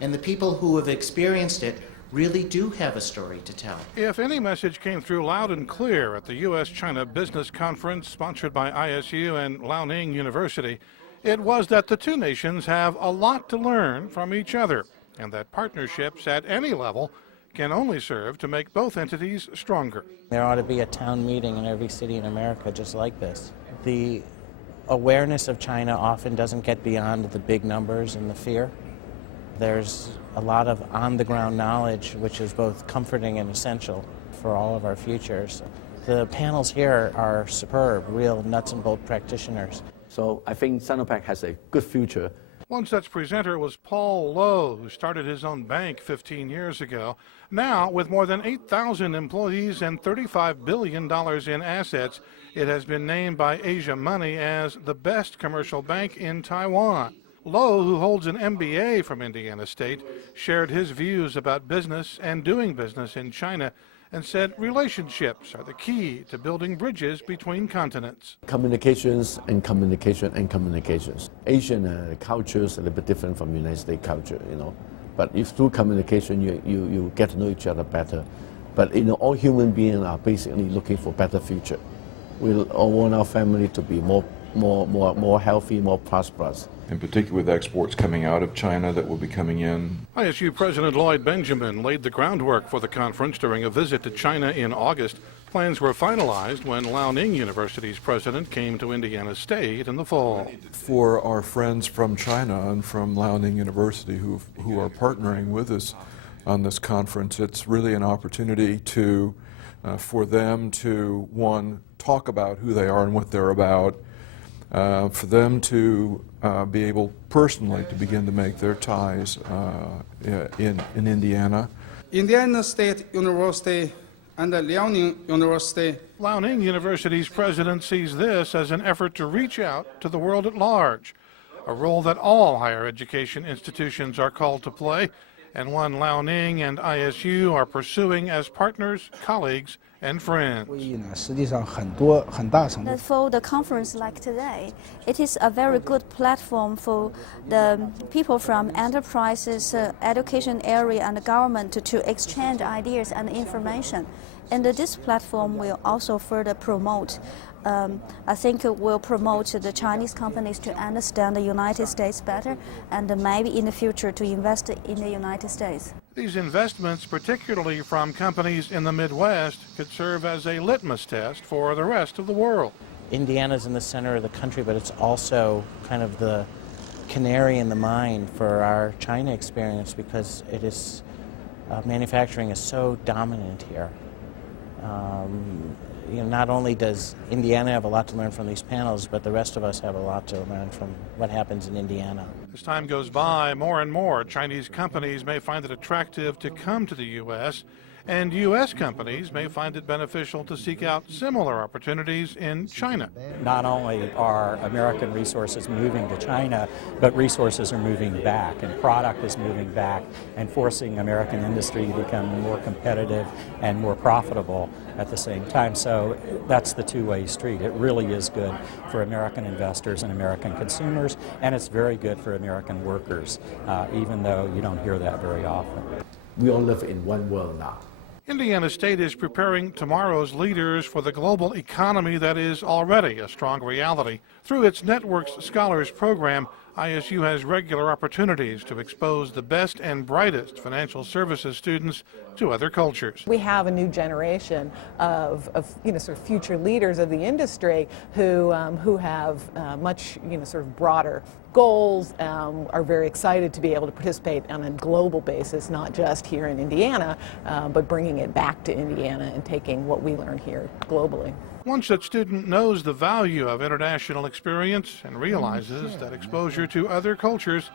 And the people who have experienced it really do have a story to tell. If any message came through loud and clear at the U.S.-China Business Conference sponsored by ISU and Liaoning University, it was that the two nations have a lot to learn from each other, and that partnerships at any level can only serve to make both entities stronger. There ought to be a town meeting in every city in America just like this. The awareness of China often doesn't get beyond the big numbers and the fear. There's a lot of on-the-ground knowledge, which is both comforting and essential for all of our futures. The panels here are superb, real nuts and bolt practitioners. So I think Sinopec has a good future. One such presenter was Paul Lowe, who started his own bank 15 years ago. Now, with more than 8,000 employees and $35 billion in assets, it has been named by Asia Money as the best commercial bank in Taiwan. Lowe, who holds an MBA from Indiana State, shared his views about business and doing business in China and said relationships are the key to building bridges between continents. Communications and communication and communications. Asian culture is a little bit different from United States culture, But if through communication you get to know each other better. But all human beings are basically looking for better future. We all want our family to be more healthy, more prosperous. In particular with exports coming out of China that will be coming in. ISU President Lloyd Benjamin laid the groundwork for the conference during a visit to China in August. Plans were finalized when Liaoning University's president came to Indiana State in the fall. For our friends from China and from Liaoning University who are partnering with us on this conference, it's really an opportunity to for them to, one, talk about who they are and what they're about, for them to be able personally to begin to make their ties in Indiana. Indiana State University and Liaoning University. Liaoning University's president sees this as an effort to reach out to the world at large, a role that all higher education institutions are called to play, and one Liaoning and ISU are pursuing as partners, colleagues, and friends. For the conference like today, it is a very good platform for the people from enterprises, education area, and the government to exchange ideas and information. And this platform will also further promote, I think it will promote the Chinese companies to understand the United States better and maybe in the future to invest in the United States. These investments, particularly from companies in the Midwest, could serve as a litmus test for the rest of the world. Indiana's in the center of the country, but it's also kind of the canary in the mine for our China experience because it is, manufacturing is so dominant here. Not only does Indiana have a lot to learn from these panels, but the rest of us have a lot to learn from what happens in Indiana. As time goes by, more and more Chinese companies may find it attractive to come to the U.S., and U.S. companies may find it beneficial to seek out similar opportunities in China. Not only are American resources moving to China, but resources are moving back, and product is moving back, and forcing American industry to become more competitive and more profitable at the same time. So that's the two-way street. It really is good for American investors and American consumers, and it's very good for American workers, even though you don't hear that very often. We all live in one world now. Indiana State is preparing tomorrow's leaders for the global economy that is already a strong reality. Through its Networks Scholars Program, ISU has regular opportunities to expose the best and brightest financial services students to other cultures. We have a new generation of sort of future leaders of the industry who have much sort of broader goals, are very excited to be able to participate on a global basis, not just here in Indiana, but bringing it back to Indiana and taking what we learn here globally. One such student knows the value of international experience and realizes that exposure to other cultures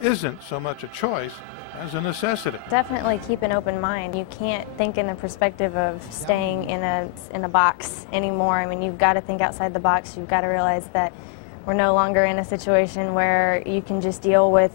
isn't so much a choice as a necessity. Definitely keep an open mind. You can't think in the perspective of staying in a box anymore. I mean, you've got to think outside the box. You've got to realize that we're no longer in a situation where you can just deal with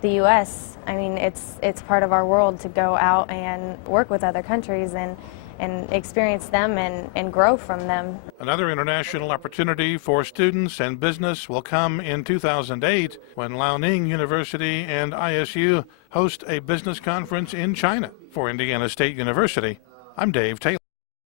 the U.S. I mean, it's part of our world to go out and work with other countries, and experience them and grow from them. Another international opportunity for students and business will come in 2008 when Liaoning University and ISU host a business conference in China. For Indiana State University, I'm Dave Taylor.